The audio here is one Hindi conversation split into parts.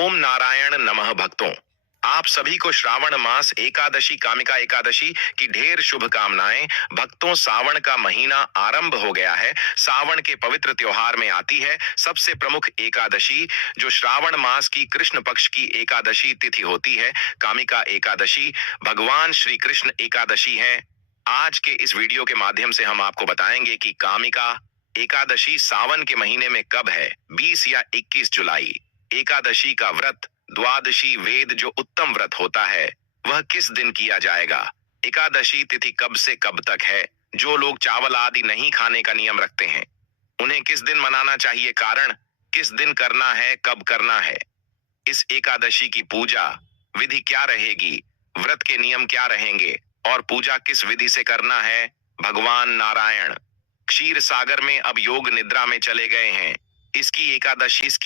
ओम नारायण नमः भक्तों, आप सभी को श्रावण मास एकादशी कामिका एकादशी की ढेर शुभकामनाएं। भक्तों, सावन का महीना आरंभ हो गया है। सावन के पवित्र त्योहार में आती है सबसे प्रमुख एकादशी, जो श्रावण मास की कृष्ण पक्ष की एकादशी तिथि होती है। कामिका एकादशी भगवान श्री कृष्ण एकादशी है। आज के इस वीडियो के माध्यम से हम आपको बताएंगे कि कामिका एकादशी सावन के महीने में कब है। 20 या 21 जुलाई। एकादशी का व्रत, द्वादशी वेद जो उत्तम व्रत होता है, वह किस दिन किया जाएगा। एकादशी तिथि कब से कब तक है। जो लोग चावल आदि नहीं खाने का नियम रखते हैं, उन्हें किस दिन मनाना चाहिए। कारण, किस दिन करना है, कब करना है। इस एकादशी की पूजा विधि क्या रहेगी, व्रत के नियम क्या रहेंगे और पूजा किस विधि से करना है। भगवान नारायण क्षीर सागर में अब योग निद्रा में चले गए हैं। इसकी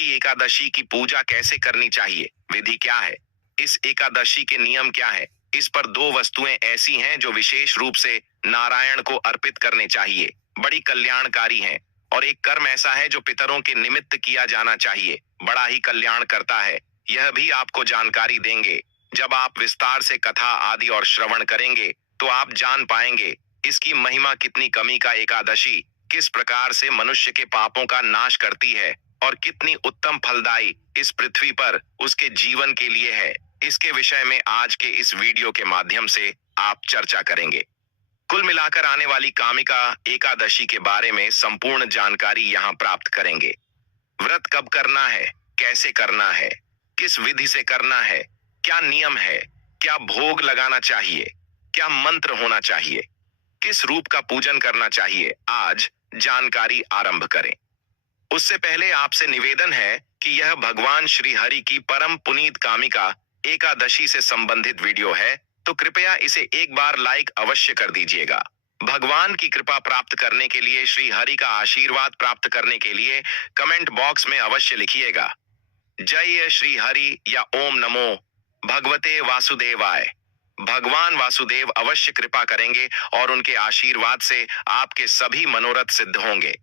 एकादशी की पूजा कैसे करनी चाहिए, विधि क्या है, इस एकादशी के नियम क्या है। इस पर दो वस्तुएं ऐसी हैं जो विशेष रूप से नारायण को अर्पित करने चाहिए, बड़ी कल्याणकारी हैं। और एक कर्म ऐसा है जो पितरों के निमित्त किया जाना चाहिए, बड़ा ही कल्याण करता है। यह भी आपको जानकारी देंगे। जब आप विस्तार से कथा आदि और श्रवण करेंगे तो आप जान पाएंगे इसकी महिमा कितनी। कामिका एकादशी किस प्रकार से मनुष्य के पापों का नाश करती है और कितनी उत्तम फलदायी इस पृथ्वी पर उसके जीवन के लिए है। इसके विषय में आज के इस वीडियो के माध्यम से आप चर्चा करेंगे। कुल मिलाकर आने वाली कामिका एकादशी के बारे में संपूर्ण जानकारी यहाँ प्राप्त करेंगे। व्रत कब करना है, कैसे करना है, किस विधि से करना है, क्या नियम है, क्या भोग लगाना चाहिए, क्या मंत्र होना चाहिए, किस रूप का पूजन करना चाहिए। आज जानकारी आरंभ करें। उससे पहले आपसे निवेदन है कि यह भगवान श्री हरि की परम पुनीत कामिका एकादशी से संबंधित वीडियो है, तो कृपया इसे एक बार लाइक अवश्य कर दीजिएगा। भगवान की कृपा प्राप्त करने के लिए, श्री हरि का आशीर्वाद प्राप्त करने के लिए कमेंट बॉक्स में अवश्य लिखिएगा जय श्री हरि या ओम नमो भगवते वासुदेवाय। भगवान वासुदेव अवश्य कृपा करेंगे और उनके आशीर्वाद से आपके सभी मनोरथ सिद्ध होंगे।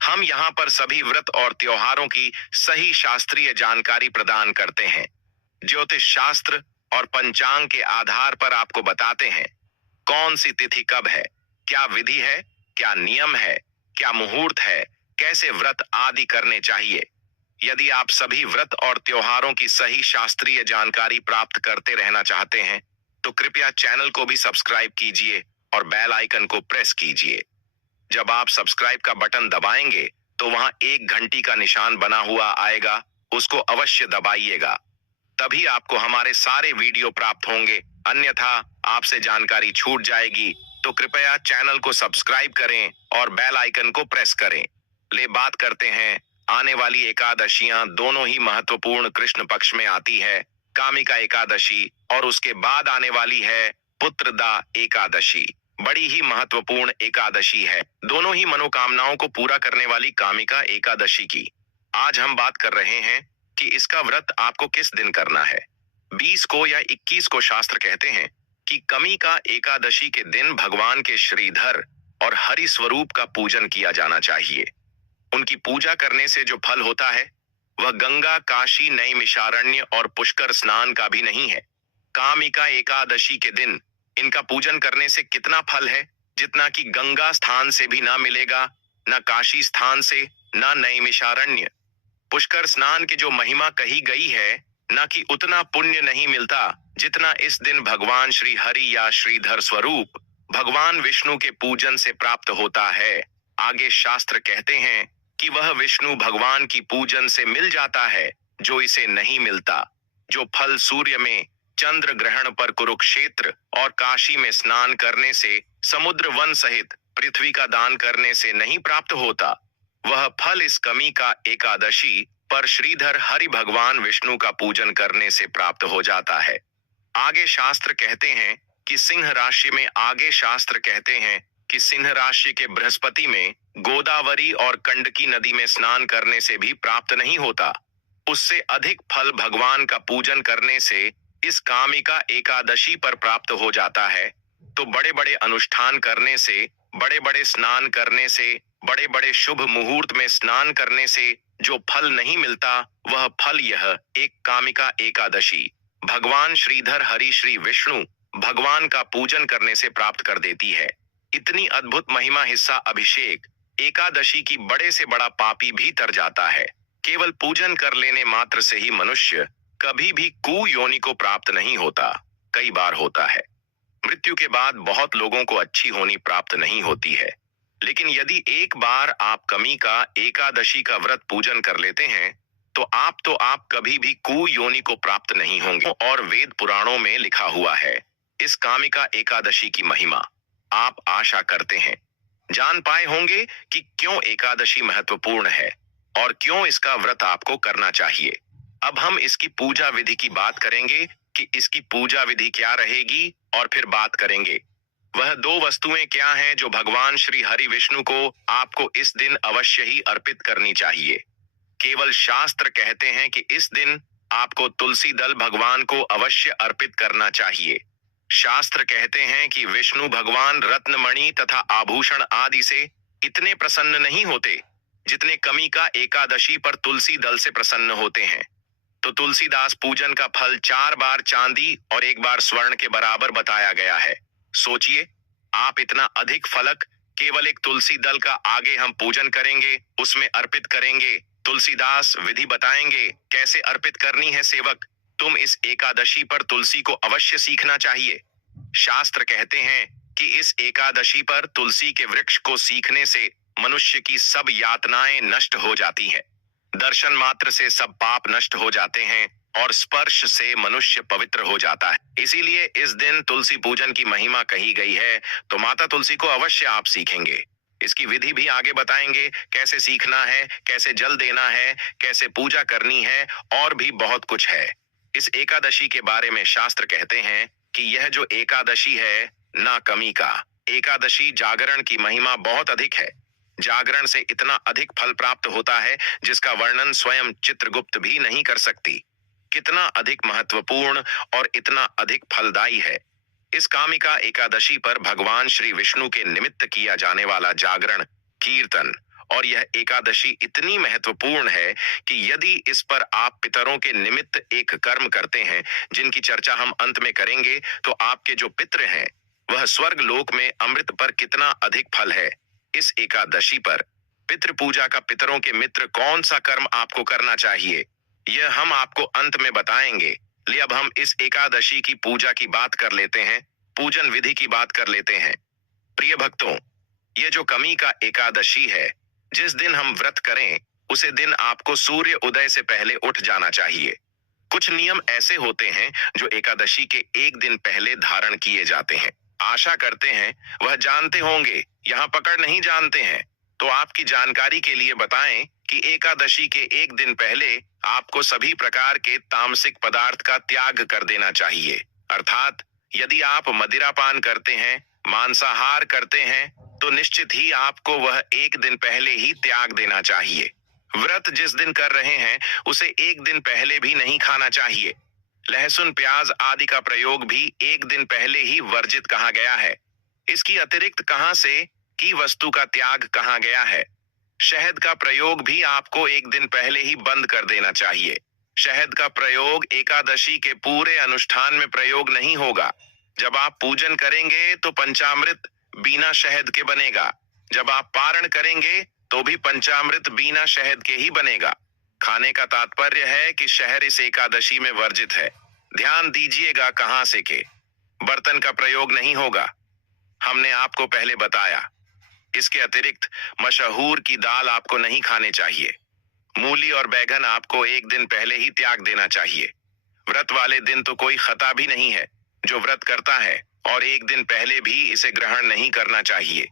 हम यहाँ पर सभी व्रत और त्योहारों की सही शास्त्रीय जानकारी प्रदान करते हैं। ज्योतिष शास्त्र और पंचांग के आधार पर आपको बताते हैं कौन सी तिथि कब है, क्या विधि है, क्या नियम है, क्या मुहूर्त है, कैसे व्रत आदि करने चाहिए। यदि आप सभी व्रत और त्योहारों की सही शास्त्रीय जानकारी प्राप्त करते रहना चाहते हैं तो कृपया चैनल को भी सब्सक्राइब कीजिए और बेल आइकन को प्रेस कीजिए। जब आप सब्सक्राइब का बटन दबाएंगे तो वहां एक घंटी का निशान बना हुआ आएगा, उसको अवश्य दबाइएगा, तभी आपको हमारे सारे वीडियो प्राप्त होंगे। अन्यथा आपसे जानकारी छूट जाएगी। तो कृपया चैनल को सब्सक्राइब करें और बेल आइकन को प्रेस करें। बात करते हैं। आने वाली एकादशियां दोनों ही महत्वपूर्ण कृष्ण पक्ष में आती है, कामिका एकादशी और उसके बाद आने वाली है पुत्रदा एकादशी। बड़ी ही महत्वपूर्ण एकादशी है, दोनों ही मनोकामनाओं को पूरा करने वाली कामिका एकादशी की। आज हम बात कर रहे हैं कि इसका व्रत आपको किस दिन करना है। 20 को या 21 को शास्त्र कहते हैं कि कामिका एकादशी के दिन भगवान के श्रीधर और हरि स्वरूप का पूजन किया जाना चाहिए। उनकी पूजा करने से जो फल होता है वह गंगा, काशी, नैमिषारण्य और पुष्कर स्नान का भी नहीं है। कामिका एकादशी के दिन इनका पूजन करने से कितना फल है, जितना कि गंगा स्थान से भी ना मिलेगा, ना काशी स्थान से, ना नैमिषारण्य पुष्कर स्नान की जो महिमा कही गई है, ना कि उतना पुण्य नहीं मिलता जितना इस दिन भगवान श्री हरि या श्रीधर स्वरूप भगवान विष्णु के पूजन से प्राप्त होता है। आगे शास्त्र कहते हैं कि वह विष्णु भगवान की पूजन से मिल जाता है जो इसे नहीं मिलता। जो फल सूर्य में, चंद्र ग्रहण पर, कुरुक्षेत्र और काशी में स्नान करने से, समुद्र वन सहित पृथ्वी का दान करने से नहीं प्राप्त होता, वह फल इस कामिका एकादशी पर श्रीधर हरि भगवान विष्णु का पूजन करने से प्राप्त हो जाता है। आगे शास्त्र कहते हैं कि सिंह राशि में, सिंह राशि के बृहस्पति में गोदावरी और कंडकी नदी में स्नान करने से भी प्राप्त नहीं होता। उससे अधिक फल भगवान का पूजन करने से इस कामिका एकादशी पर प्राप्त हो जाता है। तो बड़े बड़े अनुष्ठान करने से, बड़े बड़े स्नान करने से, बड़े बड़े शुभ मुहूर्त में स्नान करने से जो फल नहीं मिलता वह फल यह एक कामिका एकादशी भगवान श्रीधर हरि श्री विष्णु भगवान का पूजन करने से प्राप्त कर देती है। इतनी अद्भुत महिमा हिस्सा अभिषेक एकादशी की बड़े से बड़ा पापी भी तर जाता है। केवल पूजन कर लेने मात्र से ही मनुष्य कभी भी कुयोनि को प्राप्त नहीं होता, कई बार होता है। मृत्यु के बाद बहुत लोगों को अच्छी होनी प्राप्त नहीं होती है, लेकिन यदि एक बार आप कमी का एकादशी का व्रत पूजन कर लेते हैं तो आप कभी भी कुयोनि को प्राप्त नहीं होंगे। और वेद पुराणों में लिखा हुआ है इस कामिका एकादशी की महिमा। आप आशा करते हैं जान पाए होंगे कि क्यों एकादशी महत्वपूर्ण है और क्यों इसका व्रत आपको करना चाहिए। अब हम इसकी पूजा विधि की बात करेंगे कि इसकी पूजा विधि क्या रहेगी, और फिर बात करेंगे वह दो वस्तुएं क्या हैं जो भगवान श्री हरि विष्णु को आपको इस दिन अवश्य ही अर्पित करनी चाहिए। केवल शास्त्र कहते हैं कि इस दिन आपको तुलसी दल भगवान को अवश्य अर्पित करना चाहिए। शास्त्र कहते हैं कि विष्णु भगवान रत्नमणि तथा आभूषण आदि से इतने प्रसन्न नहीं होते जितने कमी का एकादशी पर तुलसी दल से प्रसन्न होते हैं। तो तुलसीदास पूजन का फल 4 बार चांदी और 1 बार स्वर्ण के बराबर बताया गया है। सोचिए, आप इतना अधिक फलक केवल एक तुलसी दल का आगे हम पूजन करेंगे, उसमें अर्पित करेंगे। तुलसीदास विधि बताएंगे कैसे अर्पित करनी है। सेवक, तुम इस एकादशी पर तुलसी को अवश्य सीखना चाहिए। शास्त्र कहते हैं कि इस एकादशी पर तुलसी के वृक्ष को सीखने से मनुष्य की सब यातनाएं नष्ट हो जाती हैं। दर्शन मात्र से सब पाप नष्ट हो जाते हैं और स्पर्श से मनुष्य पवित्र हो जाता है। इसीलिए इस दिन तुलसी पूजन की महिमा कही गई है, तो माता तुलसी को अवश्य आप सीखेंगे। इसकी विधि भी आगे बताएंगे, कैसे सीखना है, कैसे जल देना है, कैसे पूजा करनी है, और भी बहुत कुछ है। इस एकादशी के बारे में शास्त्र कहते हैं कि यह जो एकादशी है ना कमी का एकादशी जागरण की महिमा बहुत अधिक है। जागरण से इतना अधिक फल प्राप्त होता है जिसका वर्णन स्वयं चित्रगुप्त भी नहीं कर सकती। कितना अधिक महत्वपूर्ण और इतना अधिक फलदायी है। इस कामिका एकादशी पर भगवान श्री विष्णु के निमित्त किया जाने वाला जागरण, कीर्तन और यह एकादशी इतनी महत्वपूर्ण है कि यदि इस पर आप पितरों के निमित्त एक कर्म करते हैं जिनकी चर्चा हम अंत में करेंगे, तो आपके जो पितृ हैं वह स्वर्ग लोक में अमृत पर कितना अधिक फल है। इस एकादशी पर पितृ पूजा का पितरों के मित्र कौन सा कर्म आपको करना चाहिए, यह हम आपको अंत में बताएंगे। ले अब हम इस एकादशी की पूजा की बात कर लेते हैं, पूजन विधि की बात कर लेते हैं। प्रिय भक्तों, ये जो कमी का एकादशी है, जिस दिन हम व्रत करें उसे दिन आपको सूर्य उदय से पहले उठ जाना चाहिए। कुछ नियम ऐसे होते हैं जो एकादशी के एक दिन पहले धारण किए जाते हैं। आशा करते हैं वह जानते होंगे, यहाँ पकड़ नहीं जानते हैं तो आपकी जानकारी के लिए बताएं कि एकादशी के एक दिन पहले आपको सभी प्रकार के तामसिक पदार्थ का त्याग कर देना चाहिए। अर्थात यदि आप मदिरापान करते हैं, मांसाहार करते हैं, तो निश्चित ही आपको वह एक दिन पहले ही त्याग देना चाहिए। व्रत जिस दिन कर रहे हैं उसे एक दिन पहले भी नहीं खाना चाहिए। लहसुन प्याज आदि का प्रयोग भी एक दिन पहले ही वर्जित कहा गया है। इसकी अतिरिक्त कहां से की वस्तु का त्याग कहा गया है। शहद का प्रयोग भी आपको एक दिन पहले ही बंद कर देना चाहिए। शहद का प्रयोग एकादशी के पूरे अनुष्ठान में प्रयोग नहीं होगा। जब आप पूजन करेंगे तो पंचामृत बिना शहद के बनेगा। जब आप पारण करेंगे तो भी पंचामृत बिना शहद के ही बनेगा। खाने का तात्पर्य है कि शहद इस एकादशी में वर्जित है। ध्यान दीजिएगा कहां से के बर्तन का प्रयोग नहीं होगा, हमने आपको पहले बताया। इसके अतिरिक्त मशहूर की दाल आपको नहीं खाने चाहिए। मूली और बैगन आपको एक दिन पहले ही त्याग देना चाहिए। व्रत वाले दिन तो कोई खता भी नहीं है। जो व्रत करता है और एक दिन पहले भी इसे ग्रहण नहीं करना चाहिए।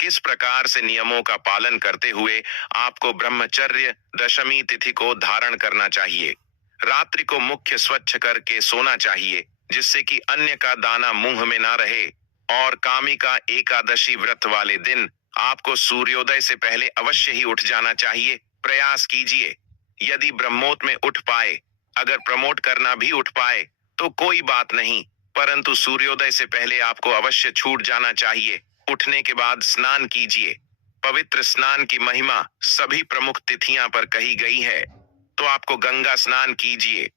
किस प्रकार से नियमों का पालन करते हुए आपको ब्रह्मचर्य दशमी तिथि को धारण करना चाहिए। रात्रि को मुख्य स्वच्छ करके सोना चाहिए जिससे कि अन्य का दाना मुंह में ना रहे। और कामिका एकादशी व्रत वाले दिन आपको सूर्योदय से पहले अवश्य ही उठ जाना चाहिए। प्रयास कीजिए, यदि ब्रह्मोत में उठ पाए, अगर प्रमोट करना भी उठ पाए तो कोई बात नहीं, परंतु सूर्योदय से पहले आपको अवश्य छूट जाना चाहिए। उठने के बाद स्नान कीजिए, पवित्र स्नान की महिमा सभी प्रमुख तिथियां पर कही गई है, तो आपको गंगा स्नान कीजिए।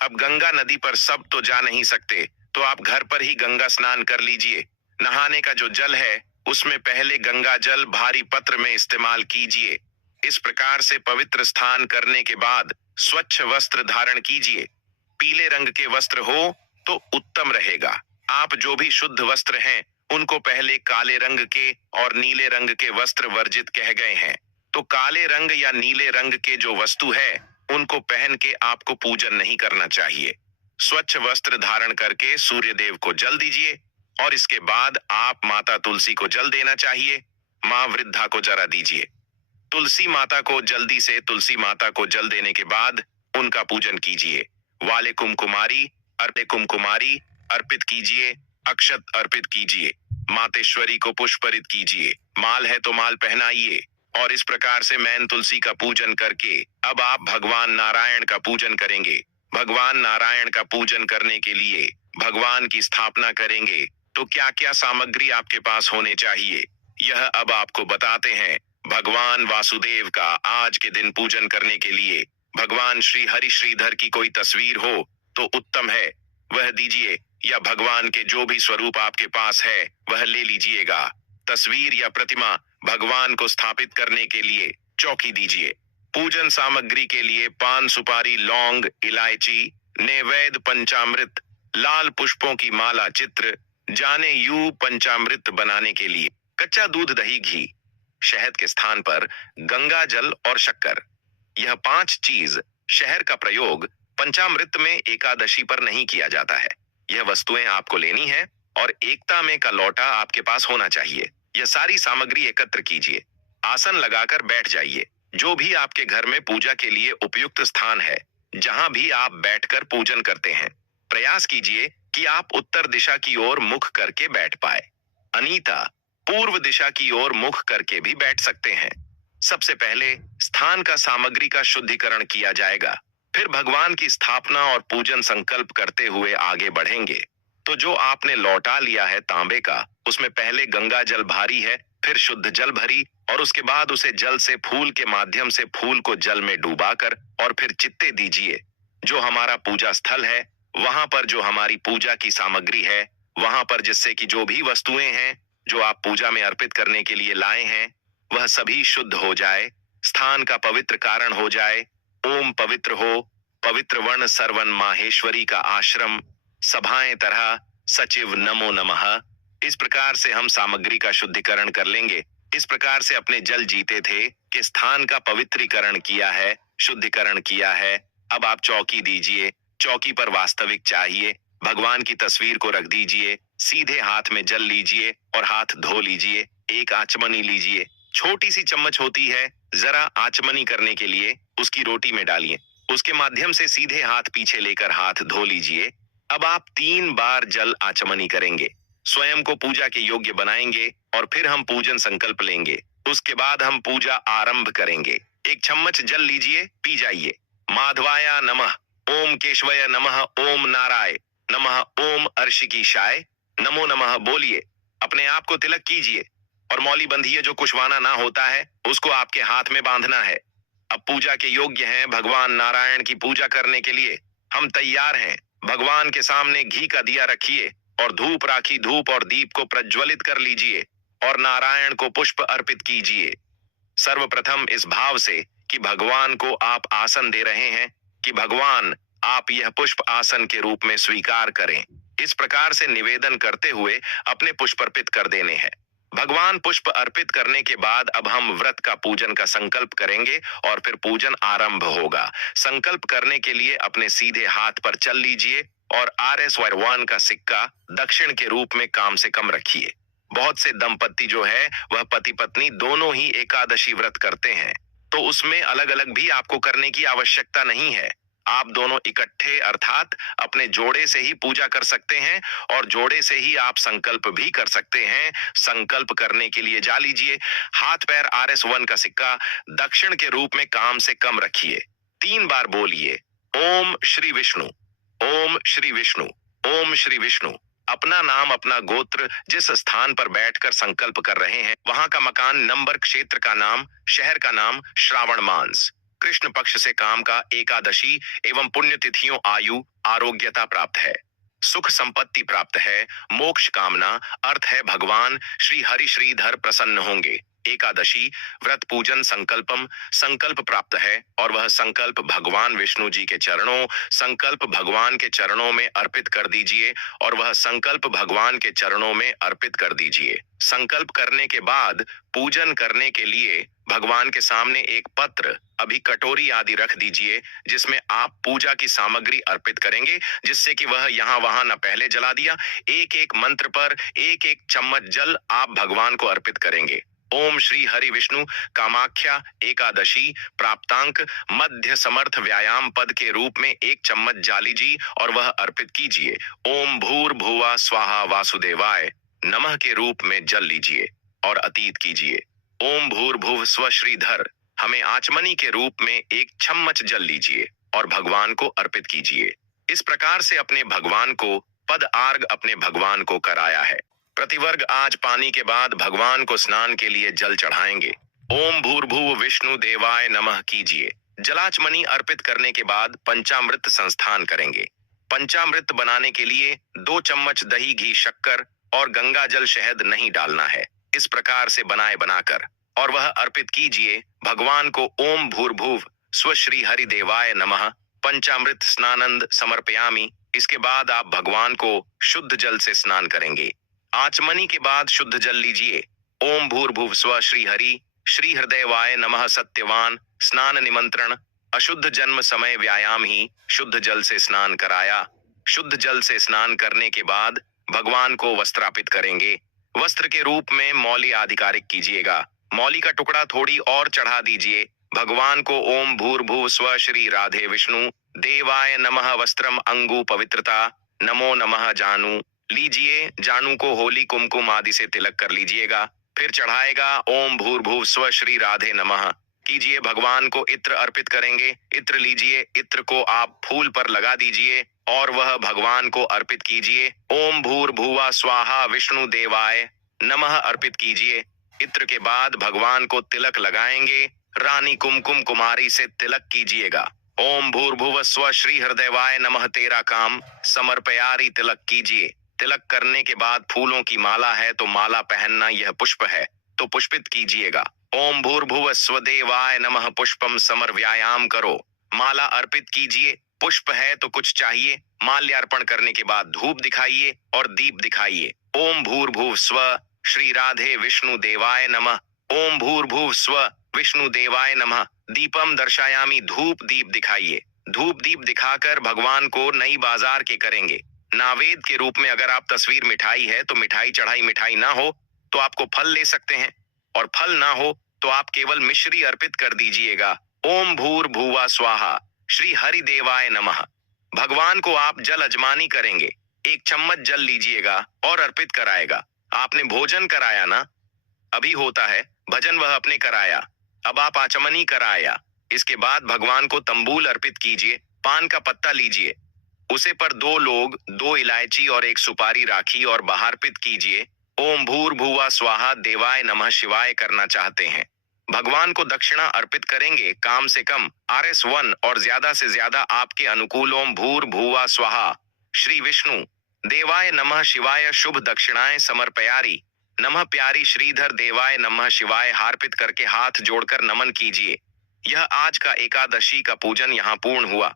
अब गंगा नदी पर सब तो जा नहीं सकते, तो आप घर पर ही गंगा स्नान कर लीजिए। नहाने का जो जल है उसमें पहले गंगा जल भारी पत्र में इस्तेमाल कीजिए। इस प्रकार से पवित्र स्नान करने के बाद स्वच्छ वस्त्र धारण कीजिए। पीले रंग के वस्त्र हो तो उत्तम रहेगा। आप जो भी शुद्ध वस्त्र हैं उनको पहले काले रंग के और नीले रंग के वस्त्र वर्जित कह गए हैं, तो काले रंग या नीले रंग के जो वस्तु है उनको पहन के आपको पूजन नहीं करना चाहिए। स्वच्छ वस्त्र धारण करके सूर्य देव को जल दीजिए और इसके बाद आप माता तुलसी को जल देना चाहिए। माँ वृद्धा को जरा दीजिए। तुलसी माता को जल्दी से तुलसी माता को जल देने के बाद उनका पूजन कीजिए। वाले कुमकुमारी अर्पे कुमकुमारी अर्पित कीजिए। अक्षत अर्पित कीजिए। मातेश्वरी को पुष्परित कीजिए। माल है तो माल पहनाइए। और इस प्रकार से मैन तुलसी का पूजन करके अब आप भगवान नारायण का पूजन करेंगे। भगवान नारायण का पूजन करने के लिए भगवान की स्थापना करेंगे, तो क्या क्या सामग्री आपके पास होने चाहिए यह अब आपको बताते हैं। भगवान वासुदेव का आज के दिन पूजन करने के लिए भगवान श्री हरि श्रीधर की कोई तस्वीर हो तो उत्तम है, वह दीजिए, या भगवान के जो भी स्वरूप आपके पास है वह ले लीजिएगा। तस्वीर या प्रतिमा भगवान को स्थापित करने के लिए चौकी दीजिए। पूजन सामग्री के लिए पान सुपारी लौंग इलायची नैवेद्य पंचामृत लाल पुष्पों की माला चित्र जाने यू पंचामृत बनाने के लिए कच्चा दूध दही घी शहद के स्थान पर गंगा जल और शक्कर। यह 5 चीज शहर का प्रयोग पंचामृत में एकादशी पर नहीं किया जाता है। यह वस्तुएं आपको लेनी है और एकता में का लौटा आपके पास होना चाहिए। यह सारी सामग्री एकत्र कीजिए। आसन लगाकर बैठ जाइए। जो भी आपके घर में पूजा के लिए उपयुक्त स्थान है, जहां भी आप बैठकर पूजन करते हैं, प्रयास कीजिए कि आप उत्तर दिशा की ओर मुख करके बैठ पाए। अनीता पूर्व दिशा की ओर मुख करके भी बैठ सकते हैं। सबसे पहले स्थान का सामग्री का शुद्धिकरण किया जाएगा, फिर भगवान की स्थापना और पूजन संकल्प करते हुए आगे बढ़ेंगे। तो जो आपने लौटा लिया है तांबे का, उसमें पहले गंगा जल भारी है, फिर शुद्ध जल भरी और उसके बाद उसे जल से फूल के माध्यम से फूल को जल में डुबाकर और फिर चित्ते दीजिए। जो हमारा पूजा स्थल है वहां पर जो हमारी पूजा की सामग्री है, वहां पर जिससे कि जो भी वस्तुएं हैं जो आप पूजा में अर्पित करने के लिए लाए हैं वह सभी शुद्ध हो जाए, स्थान का पवित्र कारण हो जाए। ओम पवित्र हो। पवित्र वर्ण सर्वन माहेश्वरी का आश्रम सभाएं तरह सचिव नमो नमः। इस प्रकार से हम सामग्री का शुद्धिकरण कर लेंगे। इस प्रकार से अपने जल जीते थे कि स्थान का पवित्रीकरण किया है, शुद्धिकरण किया है। अब आप चौकी दीजिए। चौकी पर वास्तविक चाहिए। भगवान की तस्वीर को रख दीजिए। सीधे हाथ में जल लीजिए और हाथ धो लीजिए। एक आचमनी लीजिए। छोटी सी चम्मच होती है, जरा आचमनी करने के लिए उसकी रोटी में डालिए। उसके माध्यम से सीधे हाथ पीछे लेकर हाथ धो लीजिए। अब आप 3 बार जल आचमनी करेंगे। स्वयं को पूजा के योग्य बनाएंगे और फिर हम पूजन संकल्प लेंगे। उसके बाद हम पूजा आरंभ करेंगे। 1 चम्मच जल लीजिए, पी जाइए। माधवाय नमः। ओम केशवय नमः। ओम नाराय नमः। ओम अर्शिकीशाय नमो नमः बोलिए। अपने आप को तिलक कीजिए और मौली बंधिए। जो कुशवाना ना होता है उसको आपके हाथ में बांधना है। अब पूजा के योग्य हैं। भगवान नारायण की पूजा करने के लिए हम तैयार हैं। भगवान के सामने घी का दिया रखिए और धूप राखी धूप और दीप को प्रज्वलित कर लीजिए और नारायण को पुष्प अर्पित कीजिए। सर्वप्रथम इस भाव से कि भगवान को आप आसन दे रहे हैं कि भगवान आप यह पुष्प आसन के रूप में स्वीकार करें। इस प्रकार से निवेदन करते हुए अपने पुष्प अर्पित कर देने हैं। भगवान पुष्प अर्पित करने के बाद अब हम व्रत का पूजन का संकल्प करेंगे और फिर पूजन आरंभ होगा। संकल्प करने के लिए अपने सीधे हाथ पर चल लीजिए और RS1 का सिक्का दक्षिण के रूप में काम से कम रखिए। बहुत से दंपति जो है वह पति पत्नी दोनों ही एकादशी व्रत करते हैं, तो उसमें अलग अलग भी आपको करने की आवश्यकता नहीं है। आप दोनों इकट्ठे अर्थात अपने जोड़े से ही पूजा कर सकते हैं और जोड़े से ही आप संकल्प भी कर सकते हैं। संकल्प करने के लिए जा लीजिए। हाथ पैर RS1 का सिक्का दक्षिण के रूप में काम से कम रखिए। 3 बार बोलिए ओम श्री विष्णु, ओम श्री विष्णु, ओम श्री विष्णु। अपना नाम, अपना गोत्र, जिस स्थान पर बैठकर संकल्प कर रहे हैं वहां का मकान, नंबर, क्षेत्र का नाम, शहर का नाम, श्रावण मास, कृष्ण पक्ष से काम का, एकादशी एवं पुण्यतिथियों, आयु, आरोग्यता प्राप्त है, सुख संपत्ति प्राप्त है, मोक्ष कामना, अर्थ है भगवान श्री हरि श्रीधर प्रसन्न होंगे। एकादशी व्रत पूजन संकल्पम, संकल्प प्राप्त है और वह संकल्प भगवान विष्णु जी के चरणों, संकल्प भगवान के चरणों में अर्पित कर दीजिए और वह संकल्प भगवान के चरणों में अर्पित कर दीजिए। संकल्प करने के बाद पूजन करने के लिए भगवान के सामने एक पत्र, अभी कटोरी आदि रख दीजिए जिसमें आप पूजा की सामग्री अर्पित करेंगे, जिससे कि वह यहाँ वहां न पहले जला दिया। एक एक मंत्र पर एक एक चम्मच जल आप भगवान को अर्पित करेंगे। ओम श्री हरि विष्णु कामाख्या एकादशी प्राप्तांक मध्य समर्थ व्यायाम पद के रूप में 1 चम्मच जाली जी और वह अर्पित कीजिए। ओम भूर्भुवा स्वाहा वासुदेवाय नमः के रूप में जल लीजिए और अतीत कीजिए। ओम भूर्भुव स्व श्रीधर हमें आचमनी के रूप में 1 चम्मच जल लीजिए और भगवान को अर्पित कीजिए। इस प्रकार से अपने भगवान को पद आर्घ अपने भगवान को कराया है। प्रतिवर्ग आज पानी के बाद भगवान को स्नान के लिए जल चढ़ाएंगे। ओम भूर्भुव विष्णु देवाय नमः कीजिए। जलाचमनी अर्पित करने के बाद पंचामृत संस्थान करेंगे। पंचामृत बनाने के लिए 2 चम्मच दही, घी, शक्कर और गंगा जल, शहद नहीं डालना है। इस प्रकार से बनाकर और वह अर्पित कीजिए भगवान को। ओम भूर्भुव स्व श्री हरि देवाय नमः पंचामृत स्नानंद समर्पयामि। इसके बाद आप भगवान को शुद्ध जल से स्नान करेंगे। आचमनी के बाद शुद्ध जल लीजिए। ओम भूर्भुव स्व श्री हरि श्री हृदयवाय नमः सत्यवान स्नान निमंत्रण। अशुद्ध जन्म समय व्यायाम ही शुद्ध जल से स्नान कराया। शुद्ध जल से स्नान करने के बाद भगवान को वस्त्रापित करेंगे। वस्त्र के रूप में मौली आधिकारिक कीजिएगा। मौली का टुकड़ा थोड़ी और चढ़ा दीजिए भगवान को। ओम भूर्भुव स्व श्री राधे विष्णु देवाय नमः वस्त्रम अंगु पवित्रता नमो नमः जानू लीजिए। जानू को होली कुमकुम आदि से तिलक कर लीजिएगा, फिर चढ़ाएगा। ओम भूर्भुव स्व श्री राधे नमः कीजिए। भगवान को इत्र अर्पित करेंगे। इत्र लीजिए, इत्र को आप फूल पर लगा दीजिए और वह भगवान को अर्पित कीजिए। ओम भूर्भुवा स्वाहा विष्णु देवाय नमः अर्पित कीजिए। इत्र के बाद भगवान को तिलक लगाएंगे। रानी कुमकुम कुमारी से तिलक कीजिएगा। ओम भूर्भुव स्व श्री हृदयवाय नमः तेरा काम समर्पयारी तिलक कीजिए। तिलक करने के बाद फूलों की माला है तो माला पहनना, यह पुष्प है तो पुष्पित कीजिएगा। ओम भूर्भुव स्वदेवाय नमः पुष्पम समर व्यायाम करो। माला अर्पित कीजिए। पुष्प है तो कुछ चाहिए। माल्यार्पण करने के बाद धूप दिखाइए और दीप दिखाइए। ओम भूर्भुव स्व श्री राधे विष्णु देवाय नमः। ओम भूर्भुव स्व विष्णु देवाय नमः दीपम दर्शायामी धूप दीप दिखाइए। धूप दीप दिखाकर भगवान को नई बाजार के करेंगे। नावेद के रूप में अगर आप तस्वीर मिठाई है तो मिठाई चढ़ाई, मिठाई ना हो तो आपको फल ले सकते हैं और फल ना हो तो आप केवल मिश्री अर्पित कर दीजिएगा। ओम भूर्भुवा स्वाहा श्री हरि देवाय नमः। भगवान को आप जल अजमानी करेंगे। 1 चम्मच जल लीजिएगा और अर्पित कराएगा। आपने भोजन कराया ना, अभी होता है भजन, वह अपने कराया, अब आप आचमनी कराया। इसके बाद भगवान को तंबूल अर्पित कीजिए। पान का पत्ता लीजिए, उसे पर 2 लोग, 2 इलायची और 1 सुपारी राखी और बाहर अर्पित कीजिए। ओम भूर्भुवा स्वाहा देवाय नमः शिवाय करना चाहते हैं। भगवान को दक्षिणा अर्पित करेंगे, काम से कम RS1 और ज्यादा से ज्यादा आपके अनुकूल। ओम भूर्भुवा स्वाहा श्री विष्णु देवाय नमः शिवाय शुभ दक्षिणाएं समर्पयारी नमः प्यारी श्रीधर देवाय नमः शिवाय हार्पित करके हाथ जोड़कर नमन कीजिए। यह आज का एकादशी का पूजन यहाँ पूर्ण हुआ।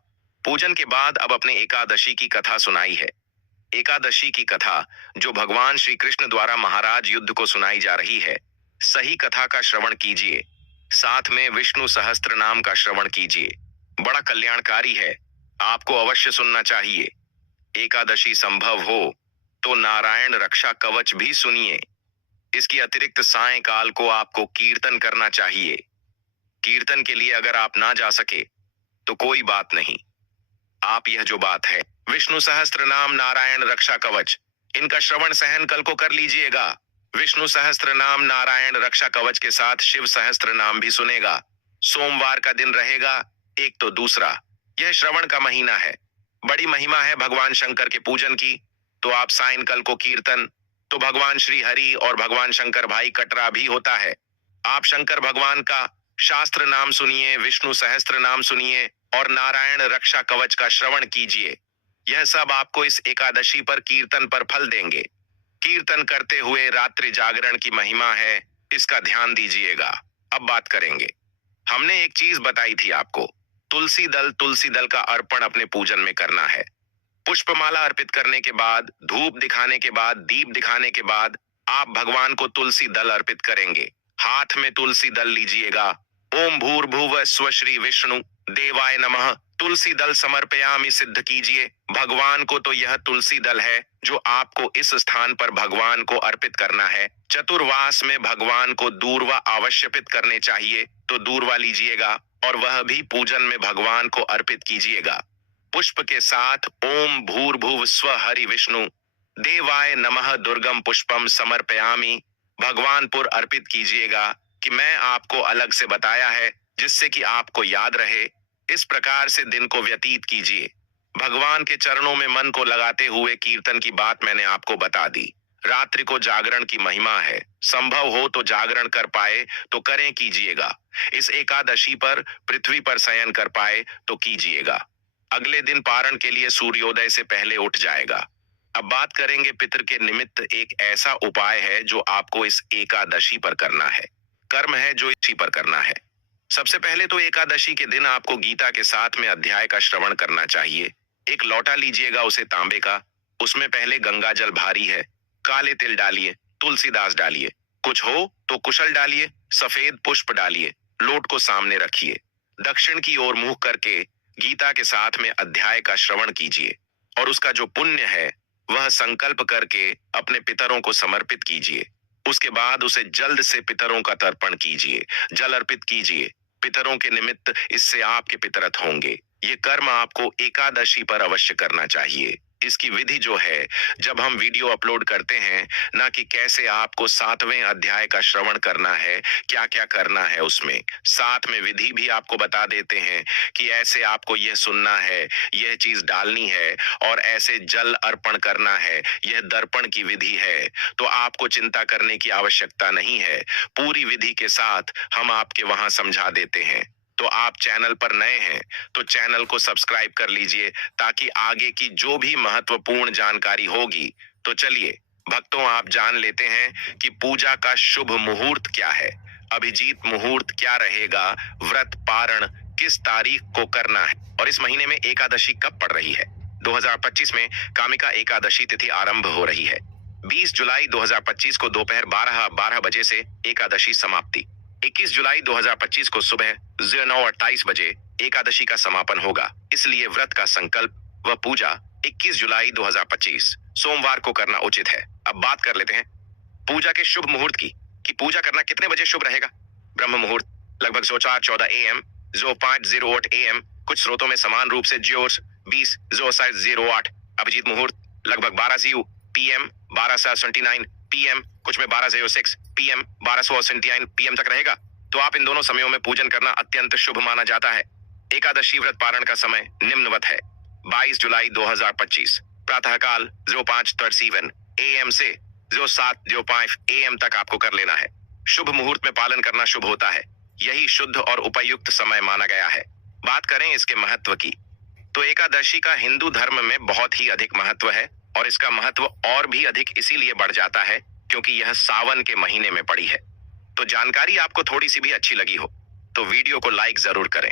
पूजन के बाद अब अपने एकादशी की कथा सुनाई है। एकादशी की कथा जो भगवान श्री कृष्ण द्वारा महाराज युद्ध को सुनाई जा रही है, सही कथा का श्रवण कीजिए। साथ में विष्णु सहस्त्र नाम का श्रवण कीजिए, बड़ा कल्याणकारी है, आपको अवश्य सुनना चाहिए। एकादशी संभव हो तो नारायण रक्षा कवच भी सुनिए। इसके अतिरिक्त सायंकाल को आपको कीर्तन करना चाहिए। कीर्तन के लिए अगर आप ना जा सके तो कोई बात नहीं, आप यह जो बात है विष्णु सहस्त्र नाम नारायण रक्षा कवच, इनका श्रवण सहन कल को कर लीजिएगा। विष्णु सहस्त्र नाम नारायण रक्षा कवच के साथ शिव सहस्त्र नाम भी सुनेगा। सोमवार का दिन रहेगा एक तो दूसरा, यह श्रवण का महीना है। बड़ी महिमा है भगवान शंकर के पूजन की। तो आप सायंकाल को कीर्तन, तो भगवान श्री हरि और भगवान शंकर भाई कटरा भी होता है। आप शंकर भगवान का शास्त्र नाम सुनिए, विष्णु सहस्त्र नाम सुनिए और नारायण रक्षा कवच का श्रवण कीजिए। यह सब आपको इस एकादशी पर कीर्तन पर फल देंगे। कीर्तन करते हुए रात्रि जागरण की महिमा है, इसका ध्यान दीजिएगा। अब बात करेंगे। हमने एक चीज बताई थी आपको, तुलसी दल का अर्पण अपने पूजन में करना है। पुष्पमाला अर्पित करने के बाद, धूप दिखाने के बाद, दीप दिखाने के बाद आप भगवान को तुलसी दल अर्पित करेंगे। हाथ में तुलसी दल लीजिएगा। ओम भूर्भुवः स्वः श्री विष्णु देवाय नमः तुलसी दल समर्पयामि सिद्ध कीजिए। भगवान को तो यह तुलसी दल है जो आपको इस स्थान पर भगवान को अर्पित करना है। चतुर्वास में भगवान को दूर्वा आवश्यपित करने चाहिए, तो दूर्वा लीजिएगा और वह भी पूजन में भगवान को अर्पित कीजिएगा। पुष्प के साथ ओम भूर्भुव स्व हरि विष्णु देवाय नमः दुर्गम पुष्पम समर्पयामि भगवान पर अर्पित कीजिएगा कि मैं आपको अलग से बताया है जिससे कि आपको याद रहे। इस प्रकार से दिन को व्यतीत कीजिए। भगवान के चरणों में मन को लगाते हुए कीर्तन की बात मैंने आपको बता दी। रात्रि को जागरण की महिमा है। संभव हो तो जागरण कर पाए तो करें, कीजिएगा। इस एकादशी पर पृथ्वी पर शयन कर पाए तो कीजिएगा। अगले दिन पारण के लिए सूर्योदय से पहले उठ जाएगा। अब बात करेंगे पितृ के निमित्त एक ऐसा उपाय है जो आपको इस एकादशी पर करना है। कर्म है जो इसी पर करना है। सबसे पहले तो एकादशी के दिन आपको गीता के साथ में अध्याय का श्रवण करना चाहिए। एक लौटा लीजिएगा उसे तांबे का, उसमें पहले गंगा जल भारी है, काले तिल डालिए, तुलसीदास डालिए, कुछ हो तो कुशल डालिए, सफेद पुष्प डालिए, लोट को सामने रखिए, दक्षिण की ओर मुंह करके गीता के साथ में अध्याय का श्रवण कीजिए और उसका जो पुण्य है वह संकल्प करके अपने पितरों को समर्पित कीजिए। उसके बाद उसे जल्द से पितरों का तर्पण कीजिए, जल अर्पित कीजिए। पितरों के निमित्त इससे आपके पितरत होंगे। ये कर्म आपको एकादशी पर अवश्य करना चाहिए। इसकी विधि जो है, जब हम वीडियो अपलोड करते हैं ना कि कैसे आपको 7वें अध्याय का श्रवण करना है, क्या क्या करना है, उसमें साथ में विधि भी आपको बता देते हैं कि ऐसे आपको यह सुनना है, यह चीज डालनी है और ऐसे जल अर्पण करना है, यह दर्पण की विधि है। तो आपको चिंता करने की आवश्यकता नहीं है। पूरी विधि के साथ हम आपके वहां समझा देते हैं। तो आप चैनल पर नए हैं तो चैनल को सब्सक्राइब कर लीजिए ताकि आगे की जो भी महत्वपूर्ण जानकारी होगी। तो चलिए भक्तों, आप जान लेते हैं कि पूजा का शुभ मुहूर्त क्या है, अभिजीत मुहूर्त क्या रहेगा, व्रत पारण किस तारीख को करना है और इस महीने में एकादशी कब पड़ रही है। 2025 में कामिका एकादशी तिथि आरंभ हो रही है। 20 जुलाई 2025 को दोपहर 12:12 बजे से एकादशी समाप्ति। 21 जुलाई 2025 को सुबह 09:28 बजे एकादशी का समापन होगा। इसलिए व्रत का संकल्प व पूजा 21 जुलाई 2025 सोमवार को करना उचित है। अब बात कर लेते हैं पूजा के शुभ मुहूर्त की, कि पूजा करना कितने बजे शुभ रहेगा। ब्रह्म मुहूर्त लगभग 04:14 AM, 05:08 AM, कुछ स्रोतों में समान रूप से 20:07:08। अभिजीत मुहूर्त लगभग 12:00 PM, 12:29 PM, कुछ में 12:06 PM, 12:29 PM तक रहेगा। तो आप इन दोनों समयों में पूजन करना अत्यंत शुभ माना जाता है। एकादशी व्रत पारण का समय निम्नवत है। 22 जुलाई 2025 प्रातःकाल 05:37 AM से 07:05 AM तक आपको कर लेना है। शुभ मुहूर्त में पालन करना शुभ होता है। यही शुद्ध और उपयुक्त समय माना गया है। बात करें इसके महत्व की, तो एकादशी का हिंदू धर्म में बहुत ही अधिक महत्व है और इसका महत्व और भी अधिक इसीलिए बढ़ जाता है क्योंकि यह सावन के महीने में पड़ी है। तो जानकारी आपको थोड़ी सी भी अच्छी लगी हो तो वीडियो को लाइक जरूर करें,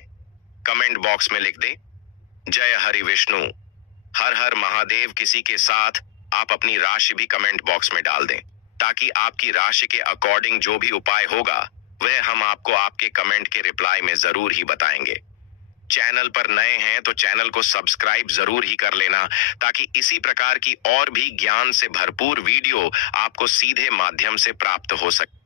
कमेंट बॉक्स में लिख दें जय हरि विष्णु, हर हर महादेव किसी के साथ आप अपनी राशि भी कमेंट बॉक्स में डाल दें ताकि आपकी राशि के अकॉर्डिंग जो भी उपाय होगा वह हम आपको आपके कमेंट के रिप्लाई में जरूर ही बताएंगे। चैनल पर नए हैं तो चैनल को सब्सक्राइब जरूर ही कर लेना ताकि इसी प्रकार की और भी ज्ञान से भरपूर वीडियो आपको सीधे माध्यम से प्राप्त हो सके।